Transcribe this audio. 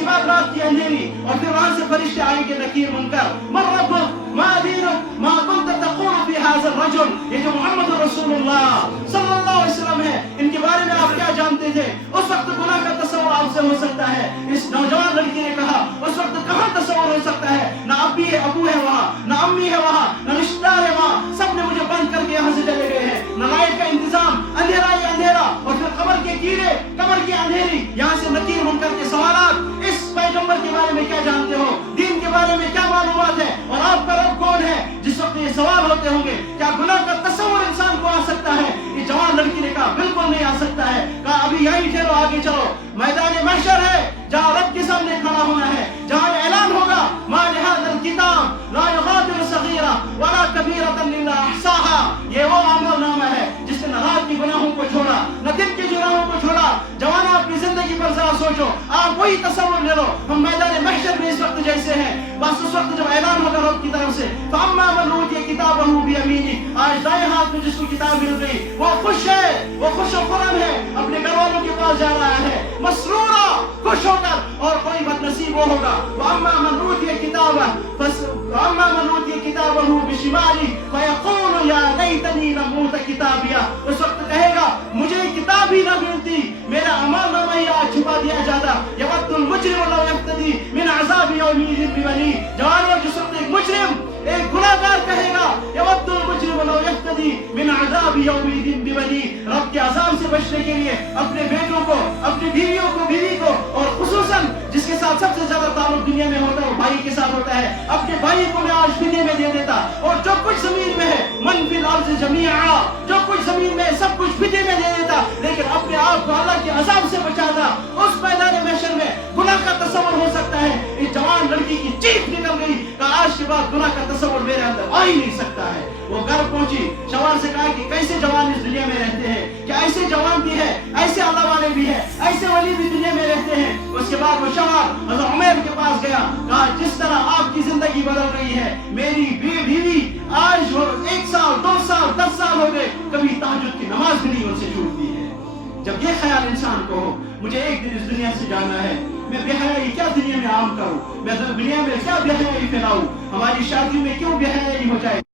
उसके बाद रात की अंधेरी, और फिर वहां से फरिश्ते आएंगे नकीर मुनकर, मन रब्बुक मा दीनुक मा कुंत तक़ूलु फी हाज़ा रजुल, ये जो मोहम्मद रसूलुल्लाह सल्लल्लाहु अलैहि वसल्लम है, इनके बारे में आप क्या जानते थे? उस वक्त गुनाह का तस्वर आपसे हो सकता है। इस नौजवान लड़की ने कहा, उस वक्त कहाँ तस्वर हो सकता है? ना अब्बी है, अबू है वहाँ, ना अम्मी है वहाँ, ना रिश्तेदार है वहाँ, सब ने मुझे बंद करके यहाँ से चले गए हैं। ना लाइट का इंतजाम, अंधेरा ही अंधेरा, और फिर कब्र के कीड़े, कब्र की अंधेरी, यहाँ से नकीर मुनकर के सवालात। इस पैगंबर के बारे में क्या जानते हो? दीन के बारे में क्या मालूमात है? और आपका रब कौन है? जिस वक्त ये सवाल होते होंगे, क्या गुनाह का तस्वर इंसान को आ सकता है? ये जवान लड़की ने कहा बिल्कुल नहीं आ सकता है। कहा अभी यहीं ठहरो, आगे चलो, मैदान महशर है जहाँ रब के सामने खड़ा होना है, जहाँ ऐलान होगा मा लिहाज़ल किताब ला युग़ादिरु सग़ीरा वला कबीरतन इल्ला अहसाहा। ये वो अमलनामा है जिसने न रात के गुनाहों को छोड़ा, न दिन के गुनाहों को छोड़ा। जवानों, अपनी जिंदगी पर जरा सोचो, आप वही तस्वर ले लो, हम मैदान महशर में इस वक्त जैसे हैं। बस उस वक्त जब ऐलान होगा रब की तरफ से, फअम्मा मन ऊतिया किताबहु बियमीनी, आज दाएं हाथ में जिसको किताब मिल गई वो खुश है, वो खुश व खुर्रम है, अपने घर वालों के पास जा रहा है मसरूरा, खुश होकर। और कोई बदनसीब वो होगा, वअम्मा मन ऊतिया किताबहु बिशिमाली फयक़ूलु या लैतनी लम ऊत किताबिया। उस वक्त कहेगा मुझे किताब ही न मिलती, मेरा अमलनामा ही आज छुपा दिया जाता। यवद्दुल मुजरिमु लौ यफ्तदी मिन अज़ाबि यौमिज़िन बिबनी। जवानों, जिस वक्त एक मुजरिम, एक गुनाहगार कहेगा यवद्दुल मुजरिमु लौ यफ्तदी मिन अज़ाबि यौमिज़िन बिबनी, रब के अज़ाब से बचने के लिए अपने बेटों को, अपनी बीवियों को, बीवी को, और खुसूसन जिसके साथ सबसे ज्यादा ताल्लुक दुनिया में होता है वो भाई के साथ होता है, अपने भाई को मैं आज फिदे में दे देता। और जो कुछ जमीन में है, मन फिल अर्ज़ जमीआ, जो कुछ जमीन में है सब कुछ फिदे में दे देता, लेकिन अपने आप को अल्लाह के अज़ाब से बचाता। उस मैदान महशर में गुनाह का तस्वर हो सकता है। इस जवान लड़की की चीख निकल गई, कहा आज के बाद गुनाह का तस्वर मेरे अंदर आ ही नहीं सकता है। वो घर पहुंची, शवार से कहा कि कैसे जवान इस दुनिया में रहते हैं, क्या ऐसे जवान भी है, ऐसे अल्लाह वाले भी है, ऐसे वली भी दुनिया में रहते हैं। उसके बाद वो शवार हज़रत उमर के पास गया, कहा जिस तरह आपकी जिंदगी बदल रही है, मेरी बीवी आज 1 साल 2 साल 10 साल हो गए, कभी तहज्जुद की नमाज भी नहीं उनसे छूटती है। जब ये ख्याल इंसान को हो मुझे एक दिन इस दुनिया से जाना है, मैं बेहयाई क्या दुनिया में आम करूं, मैं दुनिया में क्या बेहयाई फैलाऊं, हमारी शादी में क्यों बेहयाई हो जाए।